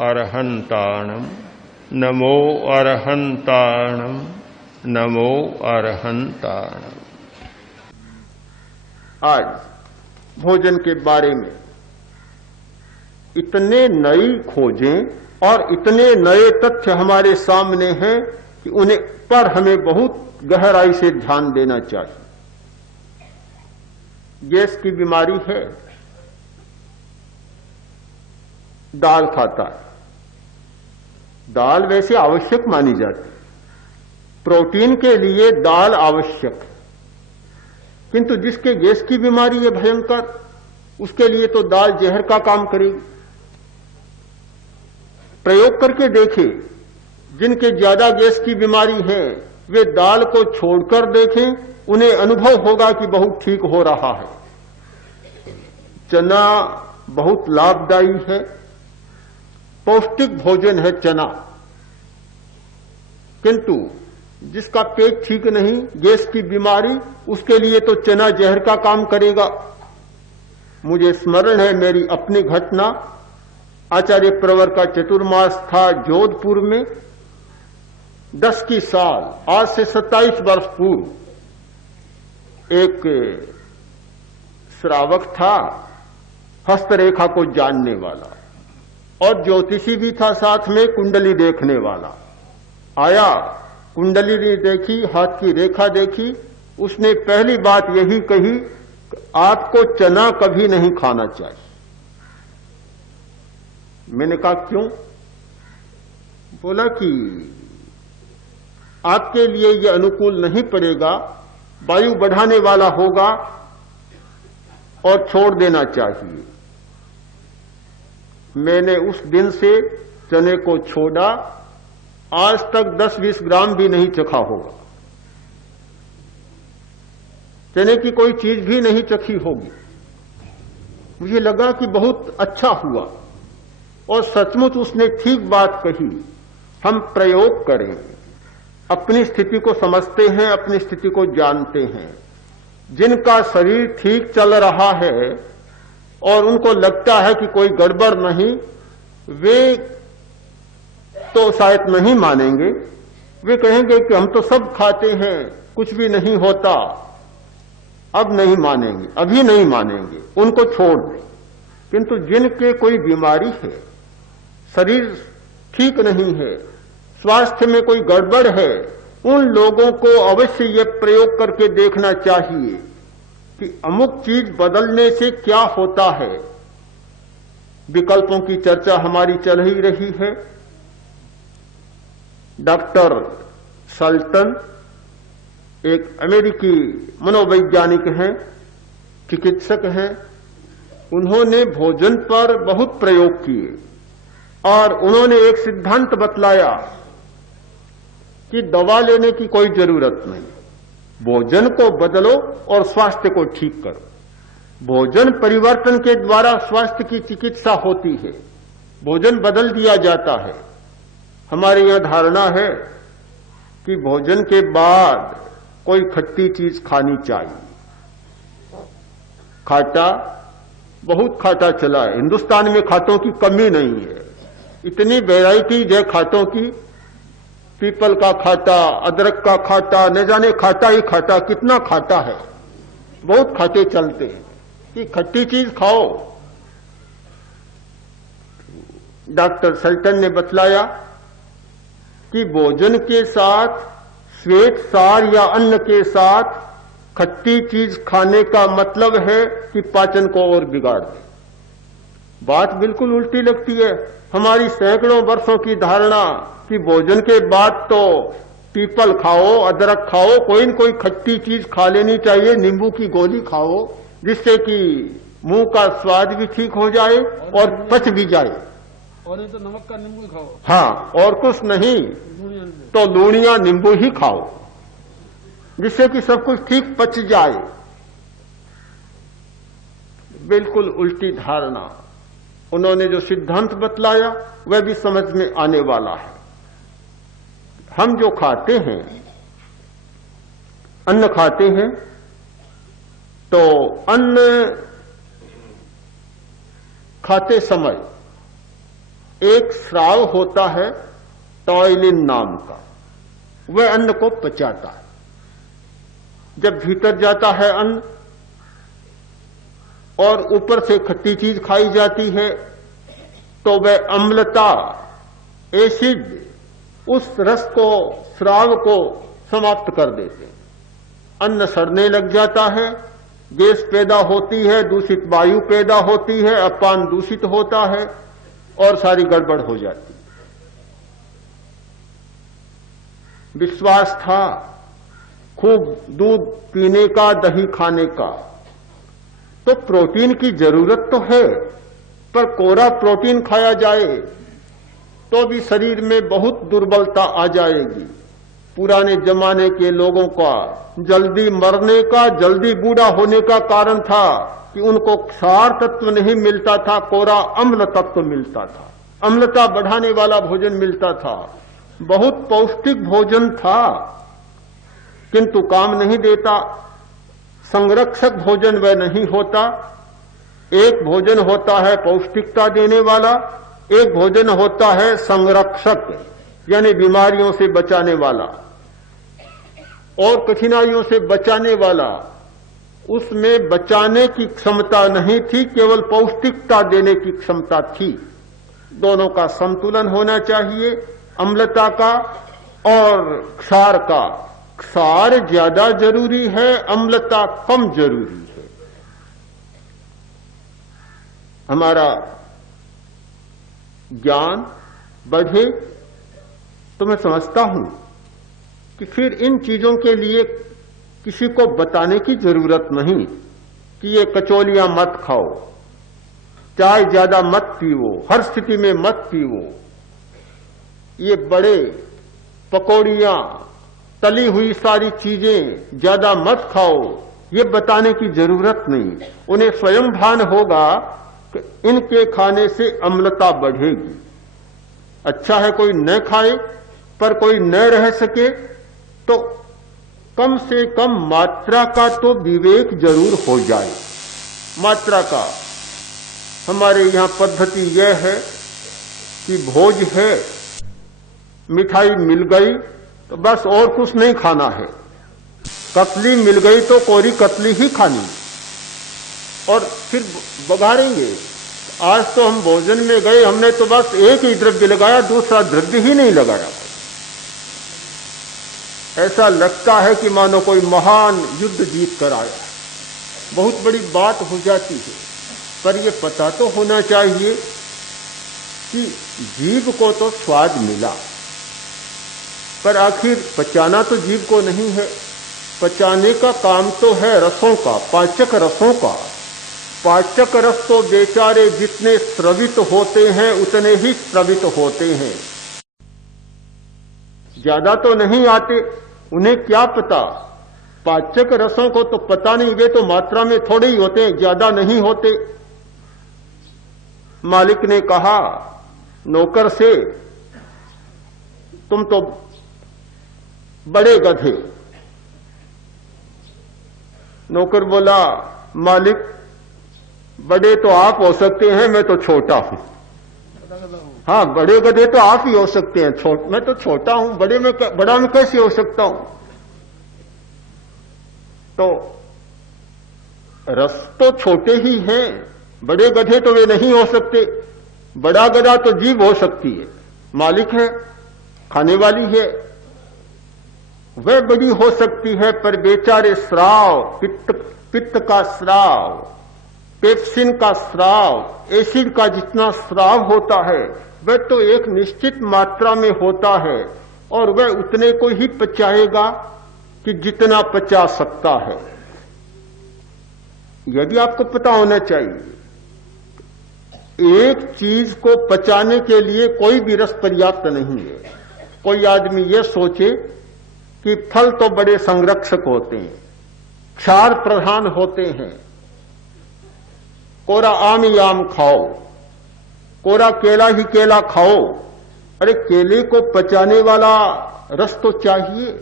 अरहन्ताणं नमो अरहन्ताणं नमो अरहन्ताणं। आज भोजन के बारे में इतने नई खोजें और इतने नए तथ्य हमारे सामने हैं कि उन्हें पर हमें बहुत गहराई से ध्यान देना चाहिए। गैस की बीमारी है, दाल खाता है। दाल वैसे आवश्यक मानी जाती है, प्रोटीन के लिए दाल आवश्यक है, किंतु जिसके गैस की बीमारी है भयंकर, उसके लिए तो दाल जहर का काम करेगी। प्रयोग करके देखें, जिनके ज्यादा गैस की बीमारी है वे दाल को छोड़कर देखें, उन्हें अनुभव होगा कि बहुत ठीक हो रहा है। चना बहुत लाभदायी है, पौष्टिक भोजन है चना, किंतु जिसका पेट ठीक नहीं, गैस की बीमारी, उसके लिए तो चना जहर का काम करेगा। मुझे स्मरण है मेरी अपनी घटना, आचार्य प्रवर का चतुर्मास था जोधपुर में। 10 की साल, आज से 27 वर्ष पूर्व एक श्रावक था, हस्तरेखा को जानने वाला और ज्योतिषी भी था, साथ में कुंडली देखने वाला। आया, कुंडली ने देखी, हाथ की रेखा देखी, उसने पहली बात यही कही, आपको चना कभी नहीं खाना चाहिए। मैंने कहा क्यों? बोला कि आपके लिए यह अनुकूल नहीं पड़ेगा, वायु बढ़ाने वाला होगा और छोड़ देना चाहिए। मैंने उस दिन से चने को छोड़ा, आज तक 10-20 ग्राम भी नहीं चखा होगा, चने की कोई चीज भी नहीं चखी होगी। मुझे लगा कि बहुत अच्छा हुआ और सचमुच उसने ठीक बात कही। हम प्रयोग करें, अपनी स्थिति को समझते हैं, अपनी स्थिति को जानते हैं। जिनका शरीर ठीक चल रहा है और उनको लगता है कि कोई गड़बड़ नहीं, वे तो शायद नहीं मानेंगे। वे कहेंगे कि हम तो सब खाते हैं, कुछ भी नहीं होता। अब नहीं मानेंगे, अभी नहीं मानेंगे, उनको छोड़ दें। किंतु जिनके कोई बीमारी है, शरीर ठीक नहीं है, स्वास्थ्य में कोई गड़बड़ है, उन लोगों को अवश्य यह प्रयोग करके देखना चाहिए कि अमुक चीज बदलने से क्या होता है। विकल्पों की चर्चा हमारी चल ही रही है। डॉक्टर सल्टन एक अमेरिकी मनोवैज्ञानिक हैं, चिकित्सक हैं। उन्होंने भोजन पर बहुत प्रयोग किए और उन्होंने एक सिद्धांत बतलाया कि दवा लेने की कोई जरूरत नहीं, भोजन को बदलो और स्वास्थ्य को ठीक करो। भोजन परिवर्तन के द्वारा स्वास्थ्य की चिकित्सा होती है, भोजन बदल दिया जाता है। हमारे यहां धारणा है कि भोजन के बाद कोई खट्टी चीज खानी चाहिए। खाटा, बहुत खाटा चला है, हिंदुस्तान में खाटों की कमी नहीं है, इतनी वैरायटीज है खाटों की। पीपल का खाटा, अदरक का खाटा, न जाने खाटा ही खाटा, कितना खाटा है, बहुत खाटे चलते हैं कि खट्टी चीज खाओ। डॉक्टर सल्टन ने बतलाया कि भोजन के साथ श्वेत सार या अन्न के साथ खट्टी चीज खाने का मतलब है कि पाचन को और बिगाड़ दे। बात बिल्कुल उल्टी लगती है। हमारी सैकड़ों वर्षों की धारणा कि भोजन के बाद तो पीपल खाओ, अदरक खाओ, कोई न कोई खट्टी चीज खा लेनी चाहिए, नींबू की गोली खाओ, जिससे कि मुंह का स्वाद भी ठीक हो जाए और पच भी जाए। और नहीं तो नमक का नींबू खाओ। हाँ, और कुछ नहीं तो लूणिया नींबू ही खाओ, जिससे कि सब कुछ ठीक पच जाए। बिल्कुल उल्टी धारणा। उन्होंने जो सिद्धांत बतलाया वह भी समझ में आने वाला है। हम जो खाते हैं, अन्न खाते हैं, तो अन्न खाते समय एक स्राव होता है टॉयलिन नाम का, वह अन्न को पचाता है। जब भीतर जाता है अन्न और ऊपर से खट्टी चीज खाई जाती है तो वह अम्लता, एसिड उस रस को, स्राव को समाप्त कर देते हैं। अन्न सड़ने लग जाता है, गैस पैदा होती है, दूषित वायु पैदा होती है, अपान दूषित होता है और सारी गड़बड़ हो जाती है। विश्वास था खूब दूध पीने का, दही खाने का, तो प्रोटीन की जरूरत तो है, पर कोरा प्रोटीन खाया जाए तो भी शरीर में बहुत दुर्बलता आ जाएगी। पुराने जमाने के लोगों का जल्दी मरने का, जल्दी बूढ़ा होने का कारण था कि उनको क्षार तत्व नहीं मिलता था, कोरा अम्ल तत्व मिलता था, अम्लता बढ़ाने वाला भोजन मिलता था। बहुत पौष्टिक भोजन था किंतु काम नहीं देता। संरक्षक भोजन वह नहीं होता। एक भोजन होता है पौष्टिकता देने वाला, एक भोजन होता है संरक्षक, यानी बीमारियों से बचाने वाला और कठिनाइयों से बचाने वाला। उसमें बचाने की क्षमता नहीं थी, केवल पौष्टिकता देने की क्षमता थी। दोनों का संतुलन होना चाहिए, अम्लता का और क्षार का। क्षार ज्यादा जरूरी है, अम्लता कम जरूरी है। हमारा ज्ञान बढ़े तो मैं समझता हूं कि फिर इन चीजों के लिए किसी को बताने की जरूरत नहीं कि ये कचौलियां मत खाओ, चाय ज्यादा मत पीवो, हर स्थिति में मत पीवो, ये बड़े पकौड़ियां, तली हुई सारी चीजें ज्यादा मत खाओ, ये बताने की जरूरत नहीं। उन्हें स्वयं भान होगा कि इनके खाने से अम्लता बढ़ेगी। अच्छा है कोई न खाए, पर कोई न रह सके तो कम से कम मात्रा का तो विवेक जरूर हो जाए। मात्रा का हमारे यहां पद्धति यह है कि भोज है, मिठाई मिल गई तो बस और कुछ नहीं खाना है, कतली मिल गई तो कोरी कतली ही खानी और फिर बघारेंगे। आज तो हम भोजन में गए, हमने तो बस एक ही द्रव्य लगाया, दूसरा द्रव्य ही नहीं लगाया। ऐसा लगता है कि मानो कोई महान युद्ध जीत कर आया, बहुत बड़ी बात हो जाती है। पर यह पता तो होना चाहिए कि जीव को तो स्वाद मिला, पर आखिर पचाना तो जीव को नहीं है। पचाने का काम तो है रसों का, पाचक रसों का। पाचक रस तो बेचारे जितने स्रवित होते हैं उतने ही स्रवित होते हैं, ज्यादा तो नहीं आते। उन्हें क्या पता, पाचक रसों को तो पता नहीं, वे तो मात्रा में थोड़े ही होते हैं, ज्यादा नहीं होते। मालिक ने कहा नौकर से, तुम तो बड़े गधे। नौकर बोला, मालिक बड़े तो आप हो सकते हैं, मैं तो छोटा हूं। हाँ, बड़े गधे तो आप ही हो सकते हैं, मैं तो छोटा हूं, बड़ा मैं कैसे हो सकता हूं। तो रस तो छोटे ही हैं, बड़े गधे तो वे नहीं हो सकते। बड़ा गधा तो जीव हो सकती है, मालिक है, खाने वाली है, वह बड़ी हो सकती है। पर बेचारे स्राव, पित्त का स्राव, पेप्सिन का स्राव, एसिड का जितना स्राव होता है वह तो एक निश्चित मात्रा में होता है और वह उतने को ही पचाएगा कि जितना पचा सकता है। यदि आपको पता होना चाहिए, एक चीज को पचाने के लिए कोई भी रस पर्याप्त नहीं है। कोई आदमी यह सोचे कि फल तो बड़े संरक्षक होते हैं, क्षार प्रधान होते हैं, कोरा आम ही आम खाओ, कोरा केला ही केला खाओ। अरे केले को पचाने वाला रस तो चाहिए।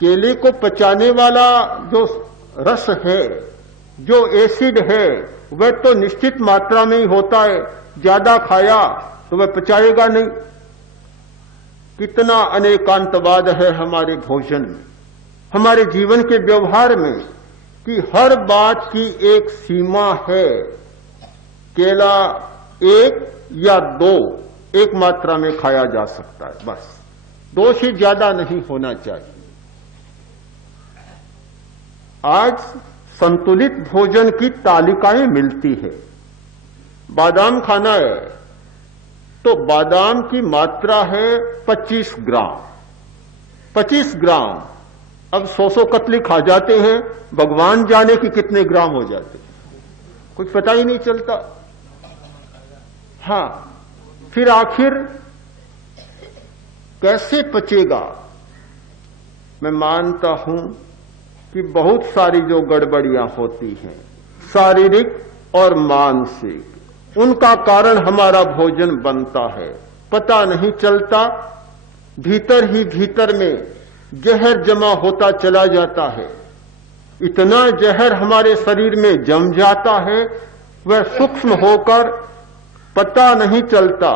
केले को पचाने वाला जो रस है, जो एसिड है, वह तो निश्चित मात्रा में ही होता है। ज्यादा खाया तो वह पचाएगा नहीं। कितना अनेकांतवाद है हमारे भोजन में, हमारे जीवन के व्यवहार में, कि हर बात की एक सीमा है। केला 1 या 2 एक मात्रा में खाया जा सकता है, बस 2 से ज्यादा नहीं होना चाहिए। आज संतुलित भोजन की तालिकाएं मिलती है। बादाम खाना है तो बादाम की मात्रा है 25 ग्राम। 25 ग्राम। अब 100 कतली खा जाते हैं, भगवान जाने कि कितने ग्राम हो जाते, कुछ पता ही नहीं चलता। हां, फिर आखिर कैसे पचेगा? मैं मानता हूं कि बहुत सारी जो गड़बड़ियां होती हैं, शारीरिक और मानसिक, उनका कारण हमारा भोजन बनता है, पता नहीं चलता। भीतर ही भीतर में जहर जमा होता चला जाता है। इतना जहर हमारे शरीर में जम जाता है, वह सूक्ष्म होकर पता नहीं चलता।